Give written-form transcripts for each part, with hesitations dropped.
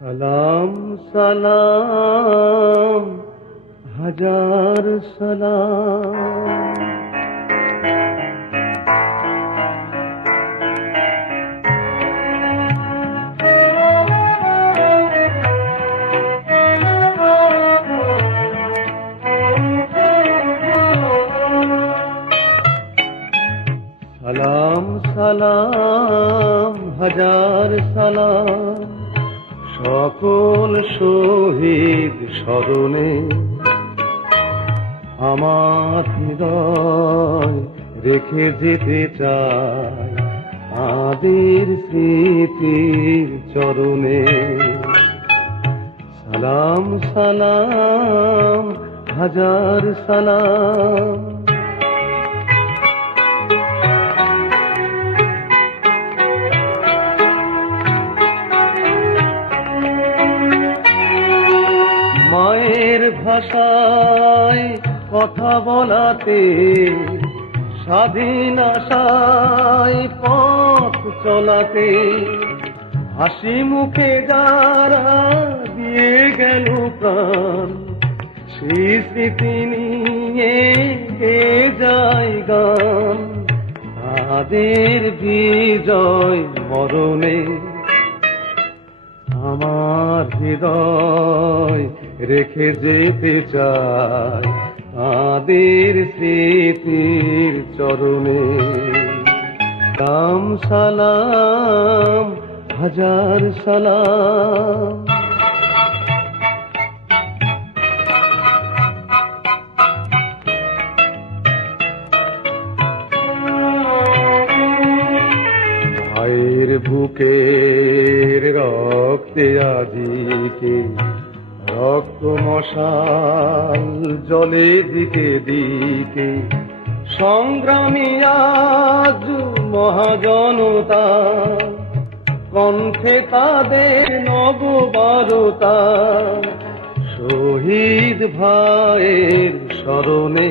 সালাম সালাম হাজার সালাম। সালাম সালাম হাজার সালাম সকল শহীদ স্মরণে। আমার হৃদয় রেখে যেতে চাই তাদের স্মৃতির চরণে। সালাম সালাম হাজার সালাম। মায়ের ভাষায় কথা বলাতে, স্বাধীন আশায় পথ চলাতে, হাসি মুখে যারা দিয়ে গেল প্রাণ, সেই স্মৃতি নিয়ে গে যায় গান তাদের বিজয় মরণে। আমার হৃদয় রেখে যেতে চাই তাদের স্মৃতির চরণে। সালাম সালাম হাজার সালাম। ভাইয়ের বুকের রক্তে আজিকে রক্ত মশাল জলে দিকে দিকে, সংগ্রামী আজ মহাজনতা, কণ্ঠে তাদের নববারতা, শহীদ ভাইয়ের স্মরণে।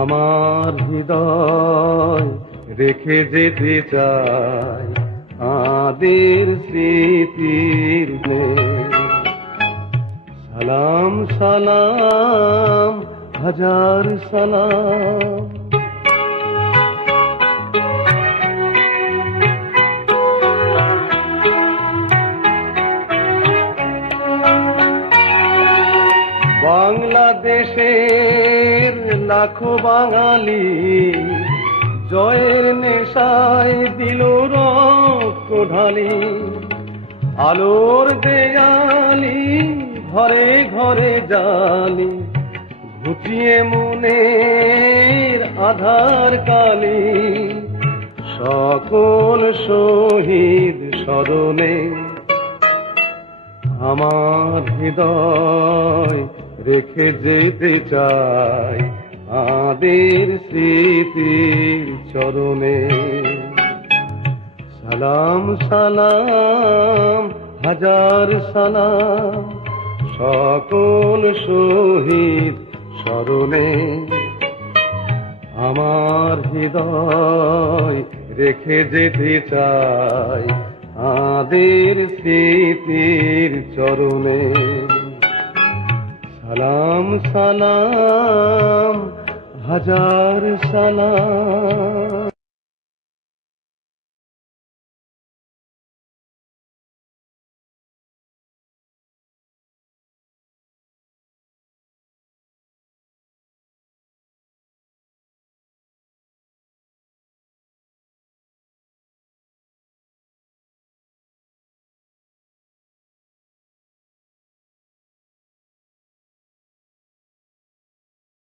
আমার হৃদয় রেখে যেতে চাই তাদের স্মৃতির সালাম সালাম হাজার সালাম। বাংলাদেশের লাখো বাঙালি জয়ের নেশায় দিল রক্ত ঢালি, আলোর দেয়ালি ঘরে ঘরে জালি, ঘুচিয়ে মনের আধার কালি, সকল শহীদ স্মরণে। আমার হৃদয় রেখে যেতে চাই তাদের স্মৃতির চরণে। সালাম সালাম হাজার সালাম সকল শহীদ স্মরণে। আমার হৃদয় রেখে যেতে চাই তাদের স্মৃতির চরণে। সালাম সালাম হাজার সালাম।